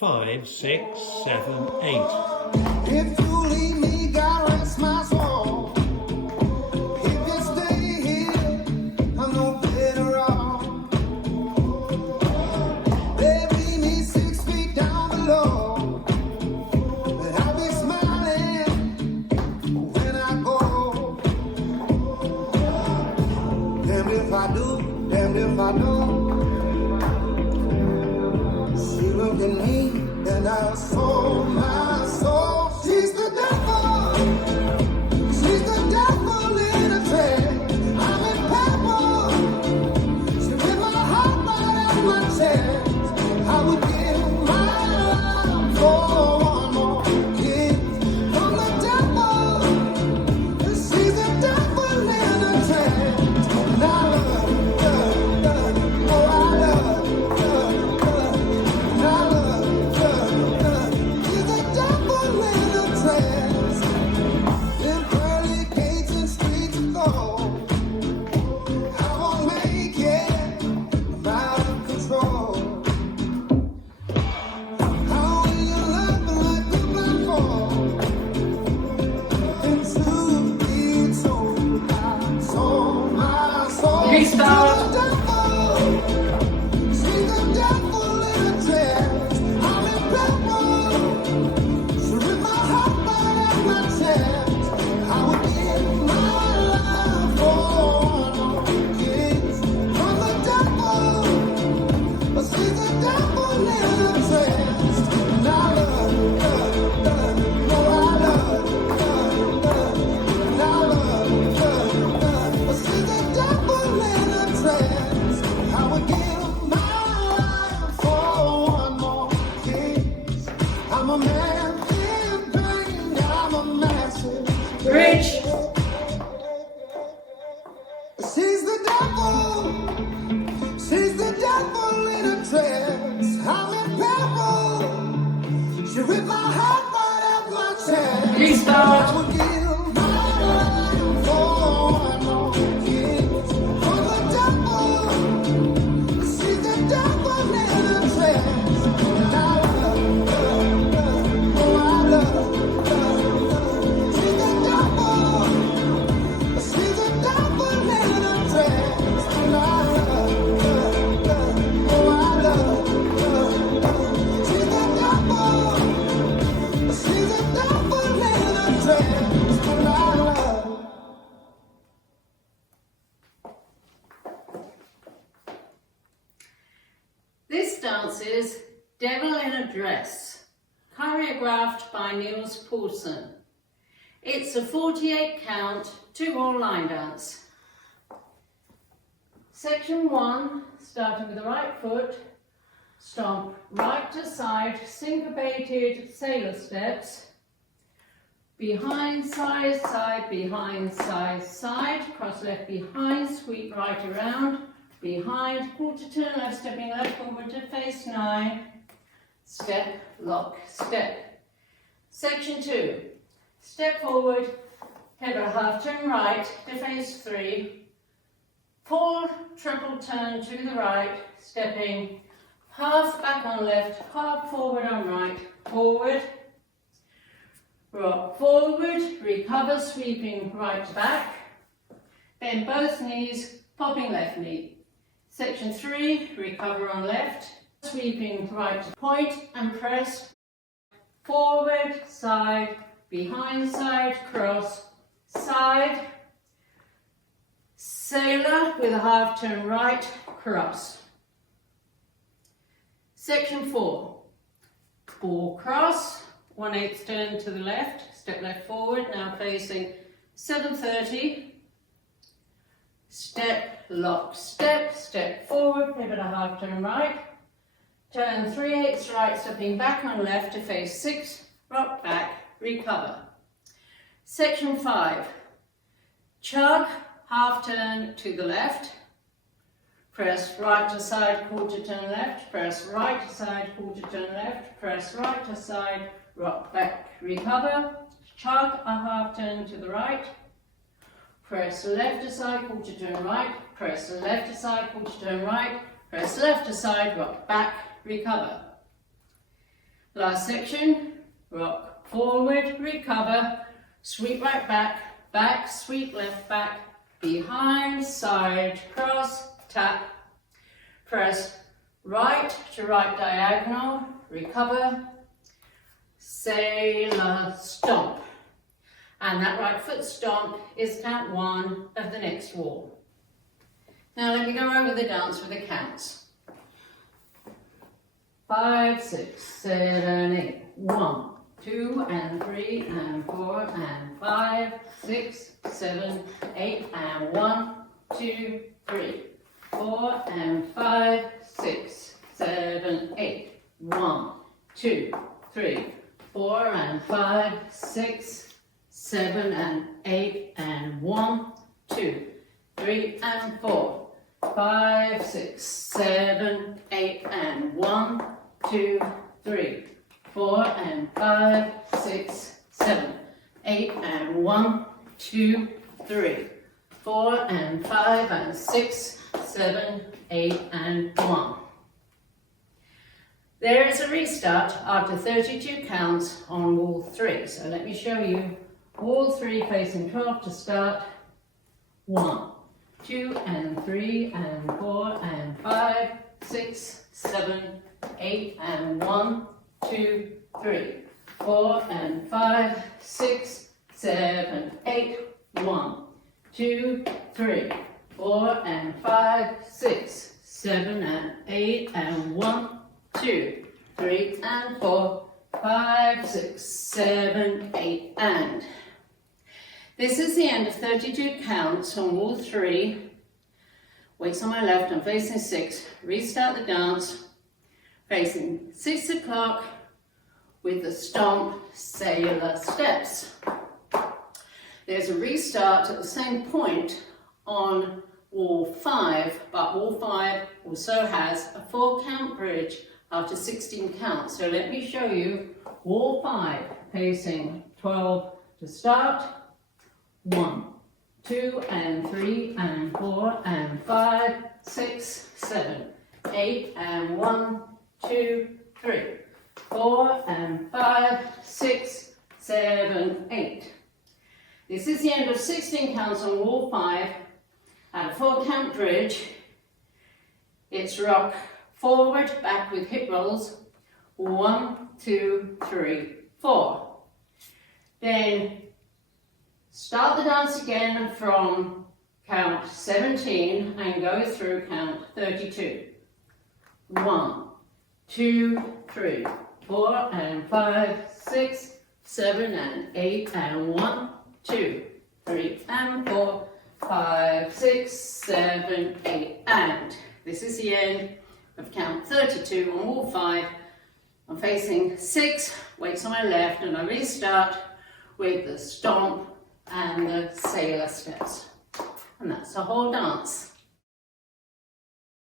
5, 6, 7, 8. If you leave me, God rest my soul. If you stay here, I'm no better off. Bury me 6 feet down below, but I'll be smiling when I go. Damned if I do, damned if I don't. She looked at me and I sold my soul. She's the devil. She's the devil in a dress. I'm in purple. She ripped my heart right out my chest. I would give my life for one more kiss from the devil. She's the devil in a dress. And I love, oh I love, and I love. She's the devil in a dress. Them pearly gates and streets of gold. I won't make it. I'm out of control. How will you love me like the blindfold? Into the beat, soul, I sold my soul. Restart. She's the devil. She's the devil in a dress. I'm in purple. She ripped my heart right out my chest. I would give my life for one more kiss from the devil. But she's the devil in a dress. And I love, oh I love, and I love, but she's the devil in a dress. I would give my life for one more kiss. I'm a man in pain, I'm a master. Bridge. She's the devil. She's the devil in a dress. I'm in purple. She ripped my heart right out my chest. Restart. I would give my life for one more kiss from the devil. She's the devil in a dress. And I love, oh I love. She's the devil. She's the devil in a dress. And I love, oh I love. She's the devil. She's the devil in a dress. And I love. This dance is Devil in a Dress, choreographed by Niels Poulsen. It's a 48 count, 2-all line dance. Section 1, starting with the right foot, stomp right to side, syncopated sailor steps, behind, side, side, behind, side, side, cross left behind, sweep right around, behind, quarter turn left, stepping left forward to face 9, step, lock, step. Section 2, step forward, pivot a half turn right to face 3, full triple turn to the right, stepping half back on left, half forward on right, forward, rock forward, recover, sweeping right to back, bend both knees, popping left knee. Section 3, recover on left, sweeping right to point and press, forward, side, behind side, cross, side, sailor with a half turn right, cross. Section 4, ball cross, 1/8 turn to the left, step left forward, now facing 7:30, step, lock, step, step forward, pivot a half turn right, turn 3/8 right, stepping back on left to face 6, rock back, recover. Section 5, chug, half turn to the left, press right to side, quarter turn left, press right to side, quarter turn left, press right to side, rock back, recover, chug, a half turn to the right, press left to side, quarter turn right, press left to side, quarter turn right, press left to side, rock back, recover. Last section, rock forward, recover, sweep right back, back, sweep left back, behind, side, cross, tap, press right to right diagonal, recover, sailor stomp. And that right foot stomp is count 1 of the next wall. Now let me go over the dance with the counts. 5, 6, 7, 8. 1, 2 and 3 and 4 and 5, 6, 7, 8 and 1, 2, 3, 4 and 5, 6, 7, 8. 1, 2, 3, 4 and 5, 6, 7 and 8 and 1, 2, 3 and 4, 5, 6, 7, 8 and 1, 2, 3, 4 and 5, 6, 7, 8 and 1, 2, 3, 4 and 5 and 6, 7, 8 and 1. There is a restart after 32 counts on wall 3. So let me show you wall 3 facing 12 to start. 1, 2 and 3 and 4 and 5, 6, 7, 8 and 1, 2, 3, 4 and 5, 6, 7, 8, 1, 2, 3, 4 and 5, 6, 7 and 8 and 1, 2, 3 and 4, 5, 6, 7, 8 and. This is the end of 32 counts on wall 3. Weights on my left, I'm facing 6. Restart the dance, facing 6 o'clock with the stomp sailor steps. There's a restart at the same point on wall 5, but wall 5 also has a 4 count bridge after 16 counts. So let me show you wall 5 facing 12 to start. 1, 2 and 3 and 4 and 5, 6, 7, 8 and 1, 2, 3, 4 and 5, 6, 7, 8. This is the end of 16 counts on wall 5 at a 4 count bridge. It's rock forward, back with hip rolls. 1, 2, 3, 4. Then start the dance again from count 17 and go through count 32. 1, 2, 3, 4 and 5, 6, 7 and 8 and 1, 2, 3 and 4, 5, 6, 7, 8 and. This is the end of count 32 on wall 5. I'm facing 6, weights on my left, and I restart with the stomp and the sailor steps. And that's the whole dance.